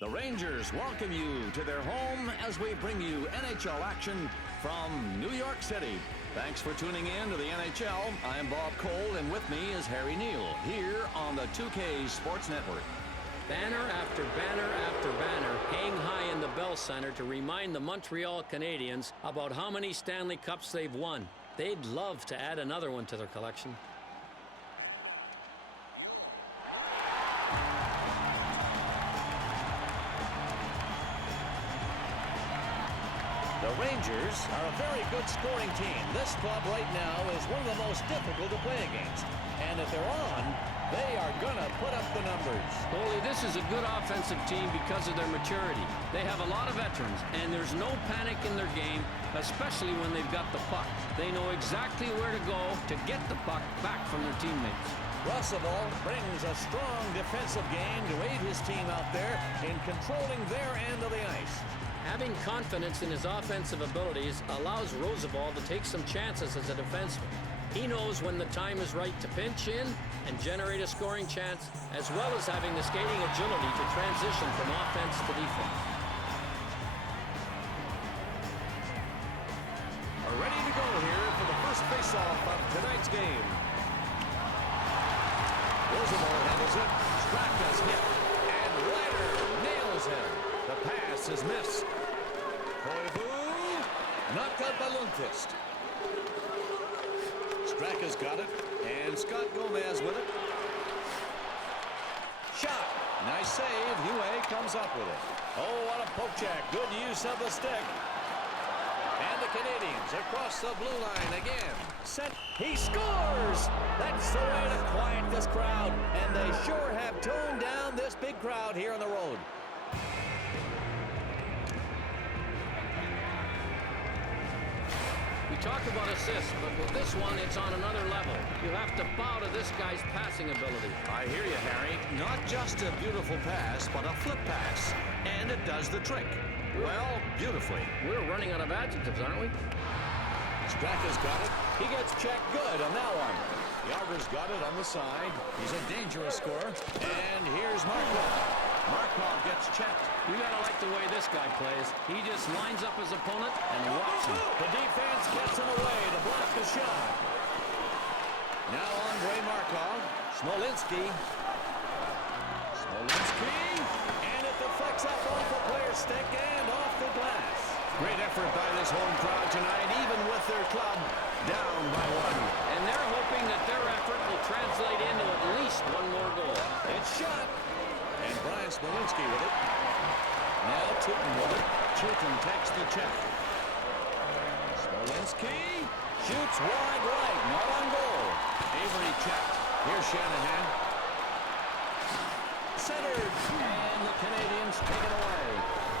The Rangers welcome you to their home as we bring you NHL action from New York City. Thanks for tuning in to the NHL. I'm Bob Cole, and with me is Harry Neal here on the 2K Sports Network. Banner after banner after banner hang high in the Bell Center to remind the Montreal Canadiens about how many Stanley Cups they've won. They'd love to add another one to their collection. The Rangers are a very good scoring team. This club right now is one of the most difficult to play against. And if they're on, they are going to put up the numbers. Goalie, this is a good offensive team because of their maturity. They have a lot of veterans, and there's no panic in their game, especially when they've got the puck. They know exactly where to go to get the puck back from their teammates. Russell brings a strong defensive game to aid his team out there in controlling their end of the ice. Having confidence in his offensive abilities allows Roosevelt to take some chances as a defenseman. He knows when the time is right to pinch in and generate a scoring chance, as well as having the skating agility to transition from offense to defense. Are ready to go here for the first faceoff of tonight's game. Roosevelt handles it. Straka's hit. And Ryder nails him. The pass is missed. Koivu knocked out by Lundqvist. Straka's got it, and Scott Gomez with it. Shot. Nice save. Huey comes up with it. Oh, what a poke check. Good use of the stick. And the Canadiens across the blue line again. Set. He scores! That's the way to quiet this crowd. And they sure have toned down this big crowd here on the road. We talk about assists, but with this one, it's on another level. You have to bow to this guy's passing ability. I hear you, Harry. Not just a beautiful pass, but a flip pass. And it does the trick. Well, beautifully. We're running out of adjectives, aren't we? Straka's got it. He gets checked good on that one. Yager's got it on the side. He's a dangerous scorer. And here's Markov. Markov gets checked. You gotta like the way this guy plays. He just lines up his opponent and walks him. The defense gets him away to block the shot. Now Andre Markov. Smolinski. And it deflects up off the player's stick and off the glass. Great effort by this home crowd tonight, even with their club down by one. And they're hoping that their effort will translate into at least one more goal. It's shot. And Brian Smolinski with it. Now Tutin with it. Tutin takes the check. Smolinski shoots wide right, not on goal. Avery checked. Here's Shanahan. Centered. And the Canadiens take it away.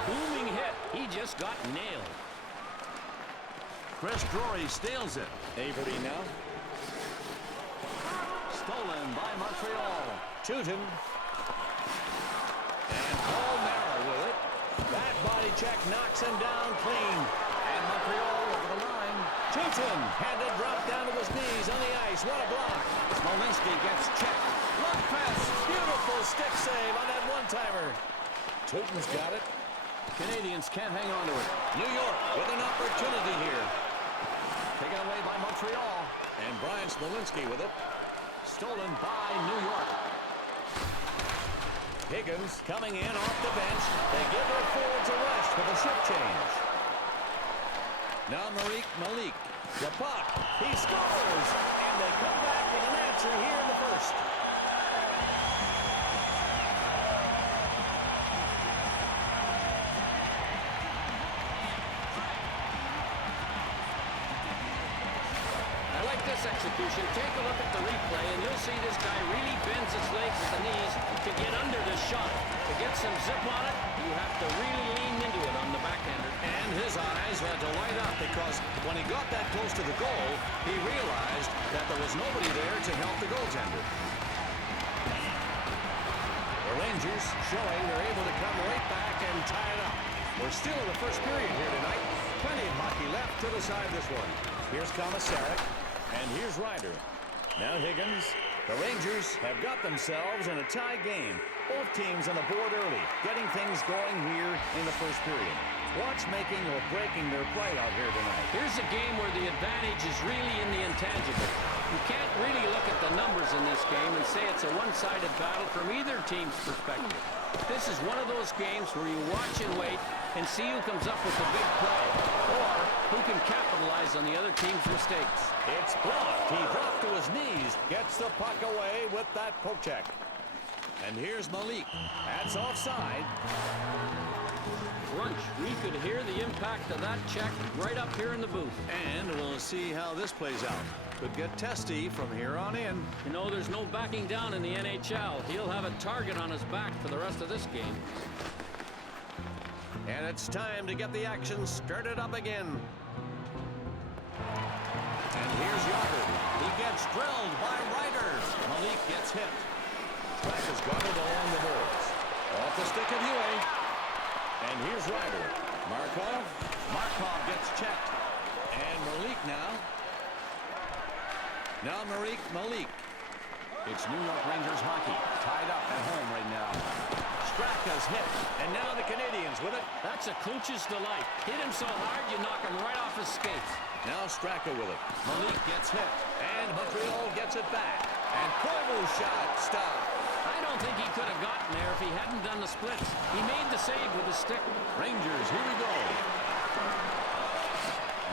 Booming hit. He just got nailed. Chris Drury steals it. Avery now. Stolen by Montreal. Tutin. And Paul Mara with it. That body check knocks him down clean. And Montreal over the line. Tutin had to drop down to his knees on the ice. What a block. Smolinski gets checked. Look pass. Beautiful stick save on that one-timer. Tutin's got it. Canadiens can't hang on to it. New York with an opportunity here. Taken away by Montreal. And Brian Smolinski with it. Stolen by New York. Higgins coming in off the bench. They give their forwards a rest for the shift change. Now Malik. The puck. He scores. And they come back with an answer here in the first. Execution. Take a look at the replay and you'll see this guy really bends his legs at the knees to get under this shot. To get some zip on it, you have to really lean into it on the backhander. And his eyes had to light up because when he got that close to the goal, he realized that there was nobody there to help the goaltender. The Rangers showing they're able to come right back and tie it up. We're still in the first period here tonight. Plenty of hockey left to decide this one. Here's Komisarek. And here's Ryder. Now Higgins. The Rangers have got themselves in a tie game. Both teams on the board early, getting things going here in the first period. Watch making or breaking their play out here tonight. Here's a game where the advantage is really in the intangible. You can't really look at the numbers in this game and say it's a one-sided battle from either team's perspective. This is one of those games where you watch and wait and see who comes up with the big play, or who can capitalize on the other team's mistakes. It's blocked. He dropped to his knees. Gets the puck away with that poke check. And here's Malik. That's offside. Crunch. We could hear the impact of that check right up here in the booth. And we'll see how this plays out. Could get testy from here on in. You know, there's no backing down in the NHL. He'll have a target on his back for the rest of this game. And it's time to get the action started up again. And here's Yager. He gets drilled by Ryder. Malik gets hit. Track has got it along the boards. Off the stick of UA. And here's Ryder. Markov gets checked. And Malik now. Now Malik. It's New York Rangers hockey. Tied up at home right now. Straka's hit. And now the Canadiens with it. That's a coach's delight. Hit him so hard you knock him right off his skates. Now Straka with it. Malik gets hit. And Montreal gets it back. And Koivu's shot stopped. I don't think he could have gotten there if he hadn't done the splits. He made the save with his stick. Rangers, here we go.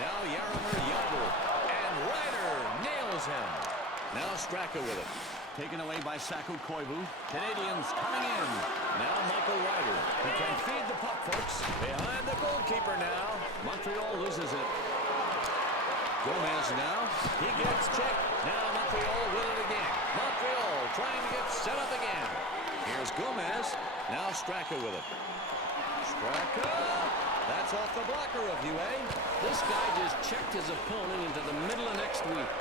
Now Yager. And Ryder nails him. Now Straka with it. Taken away by Saku Koivu. Canadiens coming in. Now Michael Ryder. He can feed the puck, folks. Behind the goalkeeper now. Montreal loses it. Gomez now. He gets checked. Now Montreal with it again. Montreal trying to get set up again. Here's Gomez. Now Straka with it. Straka. That's off the blocker of UA. This guy just checked his opponent into the middle of next week.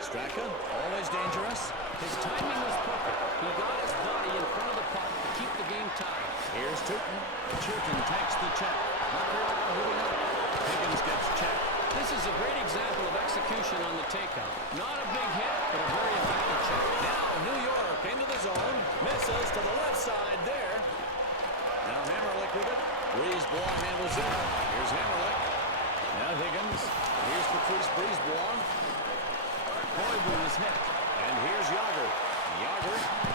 Straka, always dangerous. His timing was perfect. He got his body in front of the puck to keep the game tied. Here's Tutin. Tutin takes the check. Montreal moving up. Higgins gets checked. This is a great example of execution on the takeout. Not a big hit, but a very effective check. Now New York into the zone. Misses to the left side there. Now Hammerlick with it. Brisebois handles it. Here's Hammerlick. Now Higgins. Here's Patrice Brisebois. Koivu is hit. And here's Yager.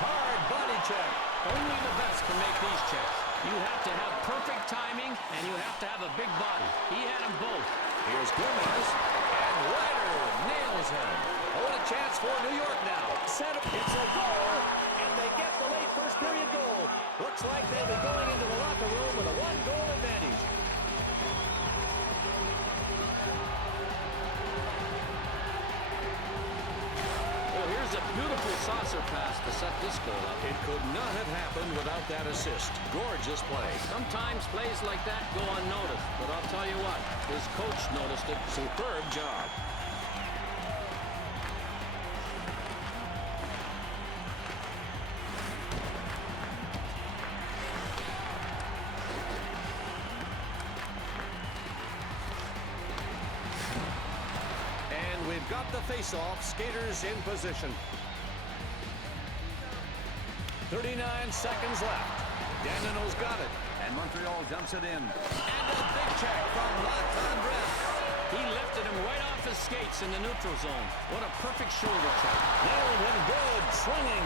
Hard body check. Only the best can make these checks. You have to have perfect timing, and you have to have a big body. He had them both. Here's Gomez. And Ryder nails him. What a chance for New York now. Set up. It's a goal. And they get the late first period goal. Looks like they'll be going into the locker room with a one-goal advantage. Here's a beautiful saucer pass to set this goal up. It could not have happened without that assist. Gorgeous play. Sometimes plays like that go unnoticed, but I'll tell you what, his coach noticed it. Superb job. We've got the face-off. Skaters in position. 39 seconds left. Danino's got it. And Montreal dumps it in. And a big check from Latendresse. He lifted him right off his skates in the neutral zone. What a perfect shoulder check. Nailed him good. Swinging.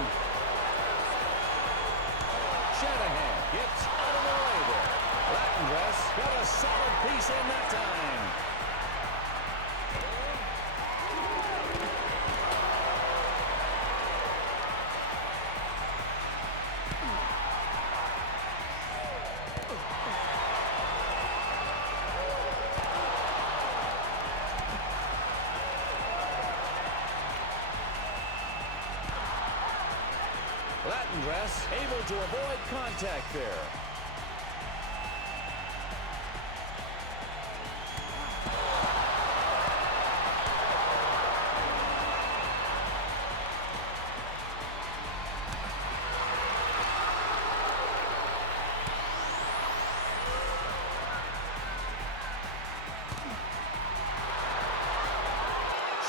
Shanahan gets out of the way there. Latendresse got a solid piece in that time. Latendresse able to avoid contact there.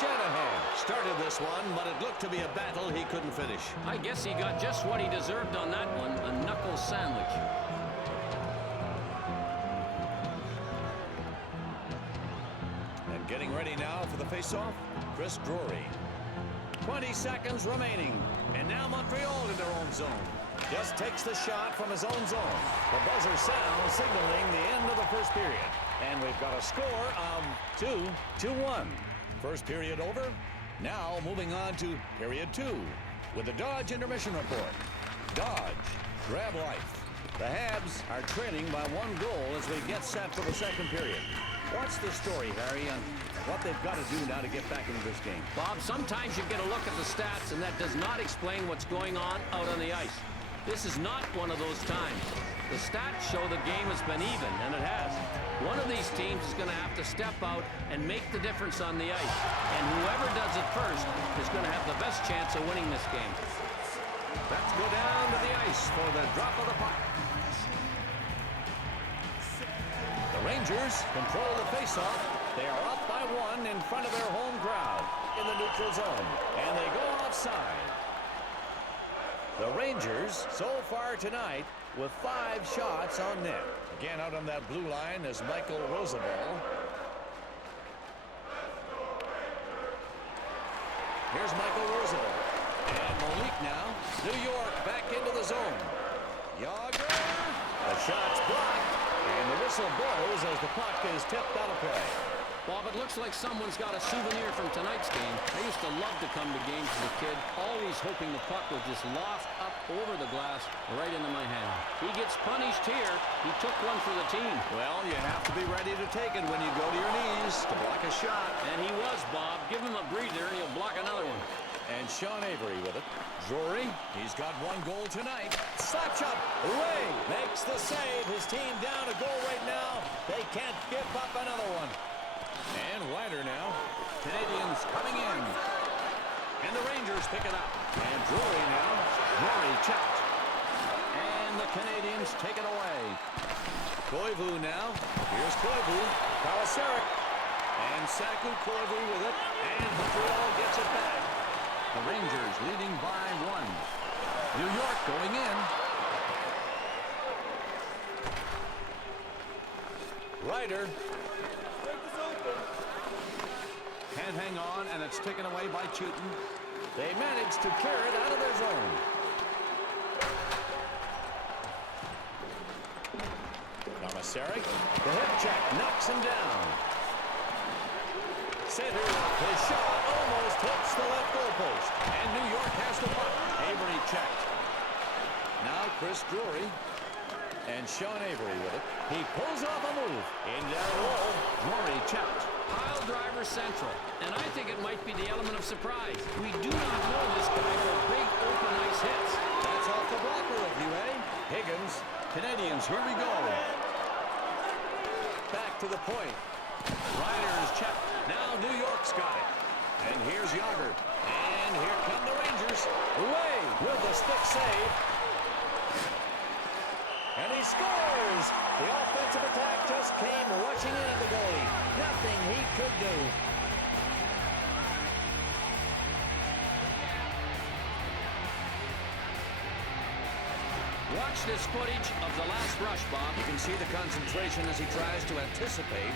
Shanahan started this one, but it looked to be a battle he couldn't finish. I guess he got just what he deserved on that one, a knuckle sandwich. And getting ready now for the face-off, Chris Drury. 20 seconds remaining. And now Montreal in their own zone. Just takes the shot from his own zone. The buzzer sounds, signaling the end of the first period. And we've got a score of 2-1. First period over. Now moving on to period 2 with the Dodge intermission report. Dodge, grab life. The Habs are trailing by 1 goal as we get set for the second period. What's the story, Harry, on what they've got to do now to get back into this game? Bob, sometimes you get a look at the stats, and that does not explain what's going on out on the ice. This is not one of those times. The stats show the game has been even, and it has. One of these teams is going to have to step out and make the difference on the ice. And whoever does it first is going to have the best chance of winning this game. Let's go down to the ice for the drop of the puck. The Rangers control the faceoff. They are up by 1 in front of their home crowd in the neutral zone. And they go offside. The Rangers, so far tonight, with 5 shots on net. Again, out on that blue line is Michael Roosevelt. Here's Michael Roosevelt. And Malik now. New York back into the zone. Yager. The shot's blocked. And the whistle blows as the puck is tipped out of play. Bob, it looks like someone's got a souvenir from tonight's game. I used to love to come to games as a kid, always hoping the puck would just loft up over the glass right into my hand. He gets punished here. He took one for the team. Well, you have to be ready to take it when you go to your knees to block a shot. And he was, Bob. Give him a breather and he'll block another one. And Sean Avery with it. Drury, he's got 1 goal tonight. Slap shot, away, makes the save. His team down a goal right now. They can't give up another one. And Ryder now. Canadiens coming in. And the Rangers pick it up. And Drury now. Drury checked. And the Canadiens take it away. Koivu now. Here's Koivu. Kalasaric. And Saku Koivu with it. And Montreal gets it back. The Rangers leading by 1. New York going in. Ryder. Can't hang on, and it's taken away by Chutin. They managed to clear it out of their zone. Kamasaric, the hip check, knocks him down. Center, his shot almost hits the left goalpost. And New York has the puck. Avery checked. Now Chris Drury. And Sean Avery with it. He pulls off a move. In down low, Drury checked. Pile driver central, and I think it might be the element of surprise. We do not know this guy for big open ice hits. That's off the blocker of you, eh? Higgins, Canadiens, here we go. Back to the point. Ryder's check. Now New York's got it. And here's Yager. And here come the Rangers. Away with the stick save. And he scores! The offensive attack just came rushing in at the goalie. Nothing he could do. Watch this footage of the last rush, Bob. You can see the concentration as he tries to anticipate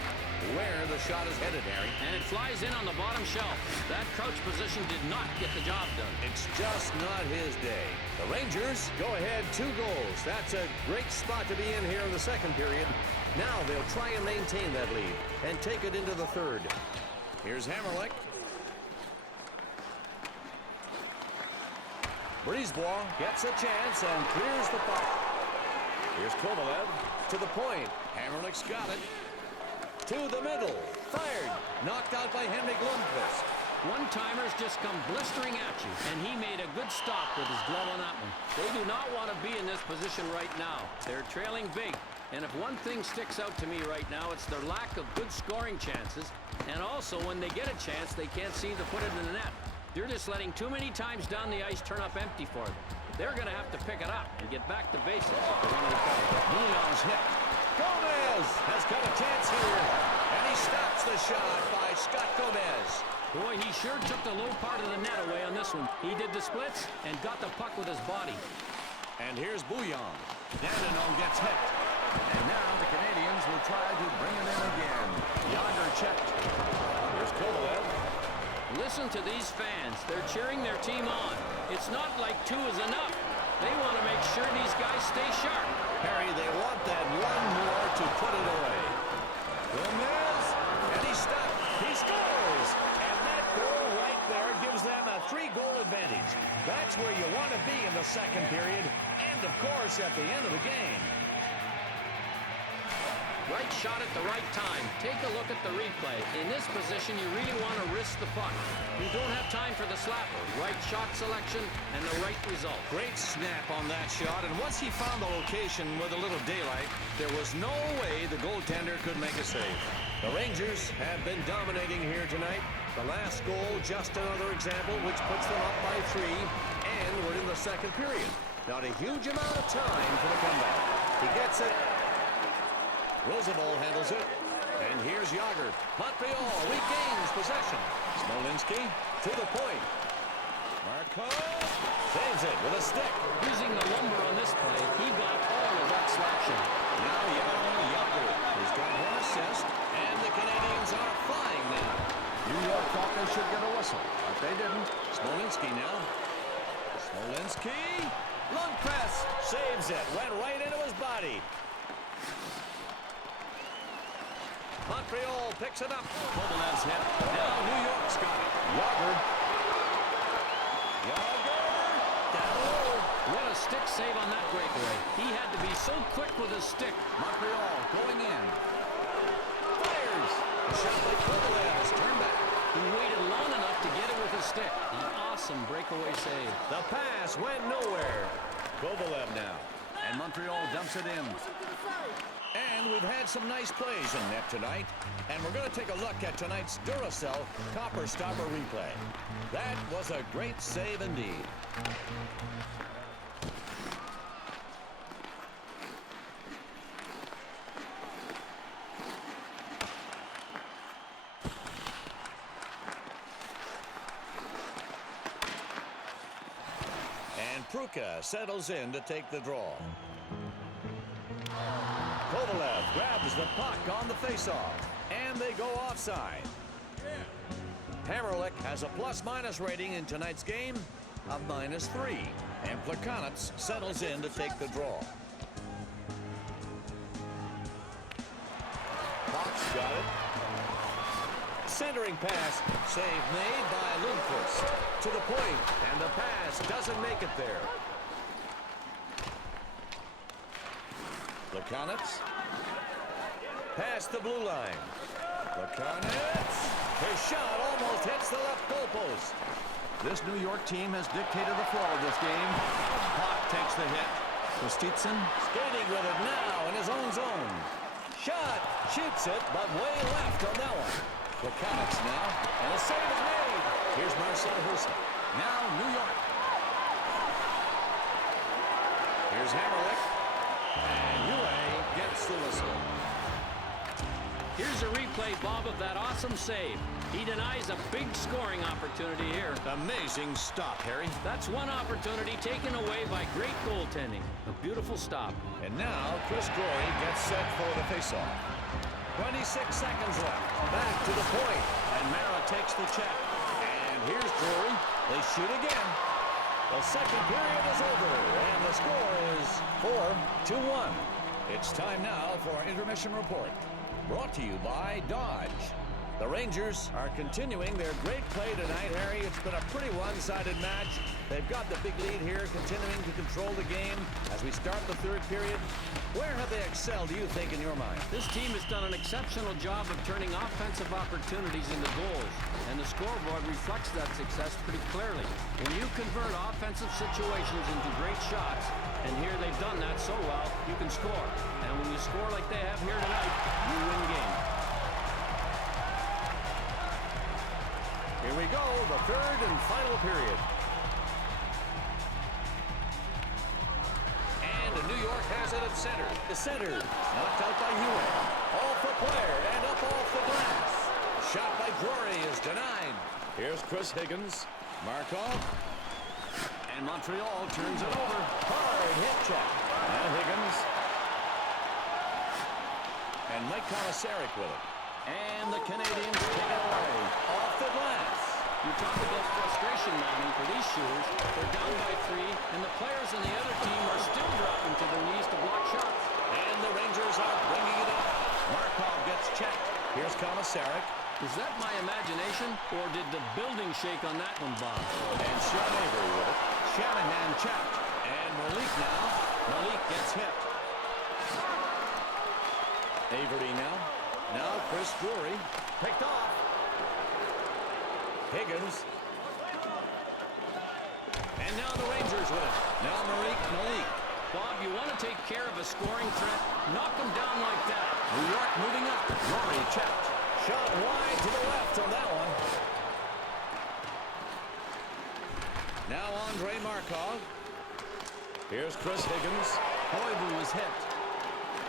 where the shot is headed, Harry. And it flies in on the bottom shelf. That crouch position did not get the job done. It's just not his day. The Rangers go ahead 2 goals. That's a great spot to be in here in the second period. Now they'll try and maintain that lead and take it into the third. Here's Hammerlick. Brisebois gets a chance and clears the puck. Here's Kovalev to the point. Hammerlick's got it. To the middle. Fired. Knocked out by Henrik Lundqvist. One-timers just come blistering at you, and he made a good stop with his glove on that one. They do not want to be in this position right now. They're trailing big, and if one thing sticks out to me right now, it's their lack of good scoring chances, and also when they get a chance, they can't seem to put it in the net. They're just letting too many times down the ice turn up empty for them. They're going to have to pick it up and get back to basics. Moulon's hit. Gomez has got a chance here, and he stops the shot by Scott Gomez. Boy, he sure took the low part of the net away on this one. He did the splits and got the puck with his body. And here's Bouillon. Dandenon gets hit. And now the Canadiens will try to bring him in again. Yager checked. Here's Kovalev. Listen to these fans. They're cheering their team on. It's not like 2 is enough. They want to make sure these guys stay sharp. Harry, they want that one more to put it away. Gomez, and he's stopped. He scores! And that goal right there gives them a 3-goal advantage. That's where you want to be in the second period, and of course at the end of the game. Right shot at the right time. Take a look at the replay. In this position, you really want to risk the puck. You don't have time for the slapper. Right shot selection and the right result. Great snap on that shot, and once he found the location with a little daylight, there was no way the goaltender could make a save. The Rangers have been dominating here tonight. The last goal, just another example, which puts them up by 3, and we're in the second period. Not a huge amount of time for the comeback. He gets it. Roosevelt handles it, and here's Yager. Montreal regains possession. Smolinski to the point. Marco saves it with a stick. Using the lumber on this play, he got all of that slap shot. Now Yager, who's got 1 assist, and the Canadiens are flying now. New York thought they should get a whistle, but they didn't. Smolinski now. Smolinski. Lundqvist saves it. Went right into his body. Montreal picks it up. Kovalev's hit. Now New York's got it. Yager. Down low. What a stick save on that breakaway. He had to be so quick with his stick. Montreal going in. Fires. A shot by Kovalev is turned back. He waited long enough to get it with his stick. An awesome breakaway save. The pass went nowhere. Kovalev now. And Montreal dumps it in. And we've had some nice plays in net tonight. And we're going to take a look at tonight's Duracell Copper Stopper replay. That was a great save indeed. And Pruka settles in to take the draw. Kovalev grabs the puck on the faceoff, and they go offside. Hammerlick has a plus-minus rating in tonight's game of -3, and Plekanec settles in to take the draw. Fox got it. Centering pass, save made by Lundqvist. To the point, and the pass doesn't make it there. Plekanec. Past the blue line. Plekanec. His shot almost hits the left goalpost. This New York team has dictated the flow of this game. Hawk takes the hit. Kostitsyn skating with it now in his own zone. Shot. Shoots it, but way left on that one. Plekanec now. And a save is made. Here's Marcel Husa. Now New York. Here's Hammerlick. And UA gets the whistle. Here's a replay, Bob, of that awesome save. He denies a big scoring opportunity here. Amazing stop, Harry. That's one opportunity taken away by great goaltending. A beautiful stop. And now Chris Drury gets set for the faceoff. 26 seconds left. Back to the point. And Mara takes the check. And here's Drury. They shoot again. The second period is over, and the score is 4-1. It's time now for our intermission report. Brought to you by Dodge. The Rangers are continuing their great play tonight, Harry. It's been a pretty one-sided match. They've got the big lead here, continuing to control the game as we start the third period. Where have they excelled, do you think, in your mind? This team has done an exceptional job of turning offensive opportunities into goals, and the scoreboard reflects that success pretty clearly. When you convert offensive situations into great shots, and here they've done that so well, you can score. And when you score like they have here tonight, you win games. Here we go, the third and final period. And New York has it at center. The center, knocked out by Hewitt. Off the player and up off the glass. Shot by Drury is denied. Here's Chris Higgins. Markov. And Montreal turns it over. Hard hit check. Now Higgins. And Mike Commissaric with it. And the Canadiens take it away. Off the glass. You talk about frustration mounting for these shooters. They're down by 3, and the players on the other team are still dropping to their knees to block shots. And the Rangers are bringing it up. Markov gets checked. Here's Commissaric. Is that my imagination, or did the building shake on that one, Bob? And Sean Avery with it. Shanahan checked. And Malik now. Malik gets hit. Avery now. Now Chris Drury. Picked off. Higgins. And now the Rangers with it. Now Malik. Bob, you want to take care of a scoring threat? Knock them down like that. New York moving up. Rory checked. Shot wide to the left on that one. Now Andre Markov. Here's Chris Higgins. Hoiberg was hit.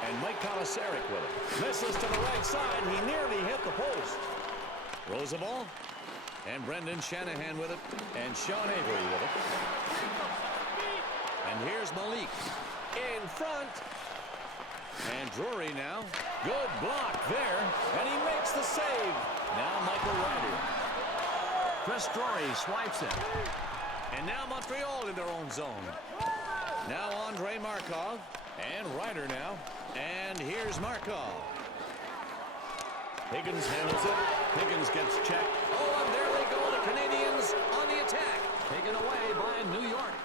And Mike Commissaric with it. Misses to the right side. He nearly hit the post. Roosevelt. And Brendan Shanahan with it. And Sean Avery with it. And here's Malik. In front. And Drury now. Good block there. And he makes the save. Now Michael Ryder. Chris Drury swipes it. And now Montreal in their own zone. Now Andre Markov. And Ryder now. And here's Markov. Higgins handles it. Higgins gets checked. Oh, and there they go. The Canadiens on the attack. Taken away by New York.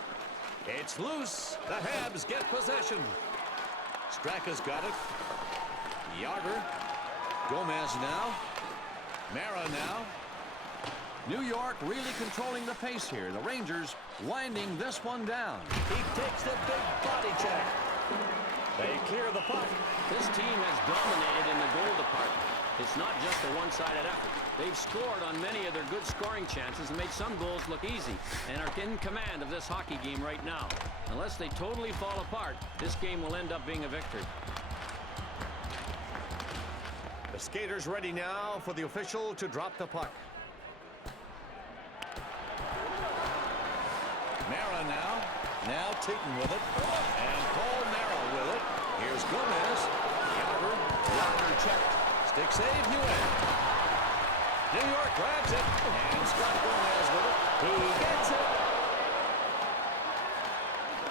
It's loose. The Habs get possession. Straka's got it. Yager. Gomez now. Mara now. New York really controlling the pace here. The Rangers winding this one down. He takes the big body check. They clear the puck. This team has dominated in the goal department. It's not just a one-sided effort. They've scored on many of their good scoring chances and made some goals look easy and are in command of this hockey game right now. Unless they totally fall apart, this game will end up being a victory. The skaters ready now for the official to drop the puck. Mara now. Now Tatum with it. And Paul Mara with it. Here's Gomez. Yager checked. Stick save, Hewitt. New York grabs it. And Scott Gomez with it. He gets it.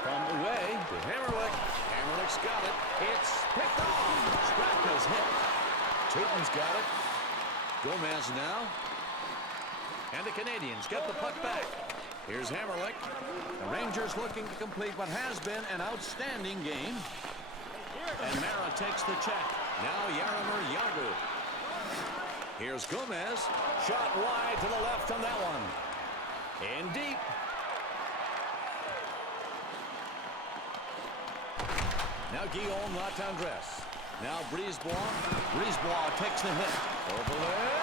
From away to Hammerlick. Hammerlick's got it. It's picked off. Straka's hit. Tatum's got it. Gomez now. And the Canadiens get the puck back. Here's Hammerlick. The Rangers looking to complete what has been an outstanding game. And Mara takes the check. Now Jaromir Jagr. Here's Gomez. Shot wide to the left on that one. In deep. Now Guillaume Latendresse. Now Brisebois. Brisebois takes the hit. Over there.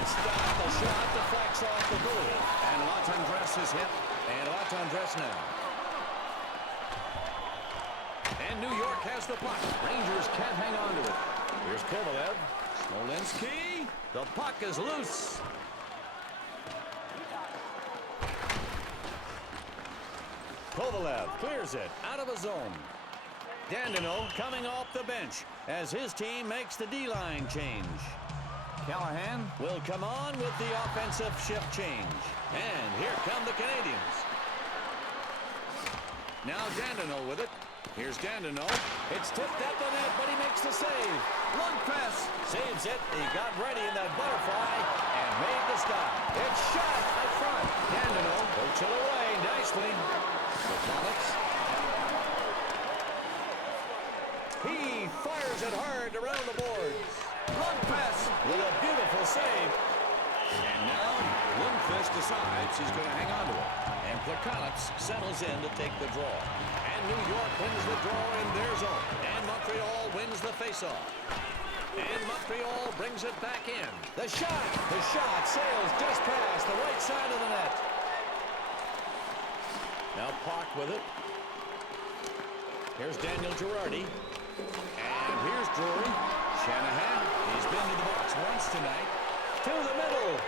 It's stopped. The shot deflects off the goal. And Latendresse is hit. And Latendresse now. And New York has the puck. Rangers can't hang on to it. Here's Kovalev. Smolinski. The puck is loose. Kovalev clears it out of the zone. Dandino coming off the bench as his team makes the D-line change. Callahan will come on with the offensive shift change. And here come the Canadiens. Now Dandino with it. Here's Dandino. It's tipped at the net, but he makes the save. Lundqvist saves it. He got ready in that butterfly and made the stop. It's shot out front. Dandino pokes it away nicely. McConnell. He fires it hard around the boards. Lundqvist with a beautiful save. And now Lundqvist decides he's going to hang on to it. And Plekanec settles in to take the draw. And New York wins the draw in their zone. And Montreal wins the faceoff. And Montreal brings it back in. The shot sails just past the right side of the net. Now Puck with it. Here's Daniel Girardi. And here's Drury. Shanahan. He's been to the box once tonight. To the middle.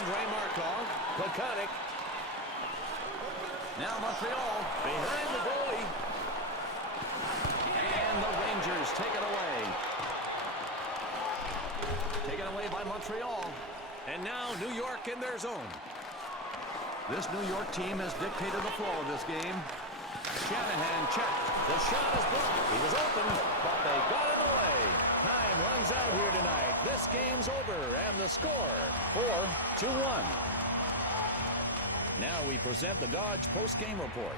Andre Markov. Platonic. Now Montreal behind the goalie. And the Rangers take it away. Taken away by Montreal. And now New York in their zone. This New York team has dictated the flow of this game. Shanahan checked. The shot is blocked. He was open, but they got it away. Time runs out here tonight. This game's over, and the score, 4-1. Now we present the Dodge post-game report.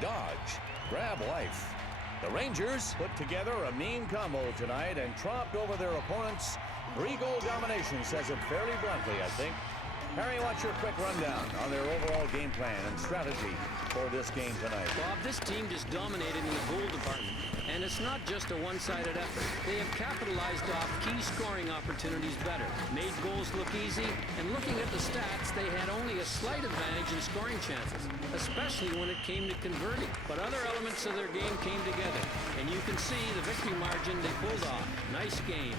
Dodge, grab life. The Rangers put together a mean combo tonight and tromped over their opponents. 3-goal domination says it fairly bluntly, I think. Harry, what's your quick rundown on their overall game plan and strategy for this game tonight? Bob, this team just dominated in the goal department. And it's not just a one-sided effort. They have capitalized off key scoring opportunities better, made goals look easy, and looking at the stats, they had only a slight advantage in scoring chances, especially when it came to converting. But other elements of their game came together, and you can see the victory margin they pulled off. Nice game.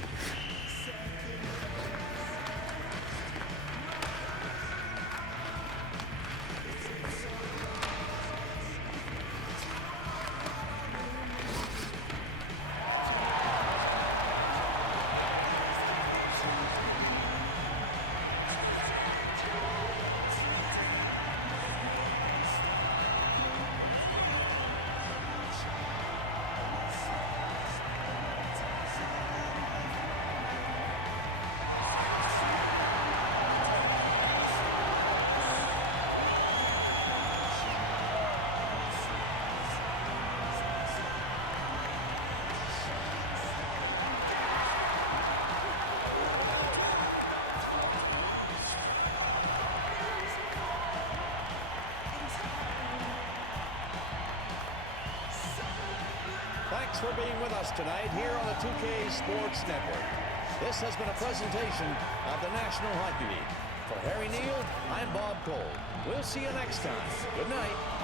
Thanks for being with us tonight here on the 2K Sports Network. This has been a presentation of the National Hockey League. For Harry Neal, I'm Bob Cole. We'll see you next time. Good night.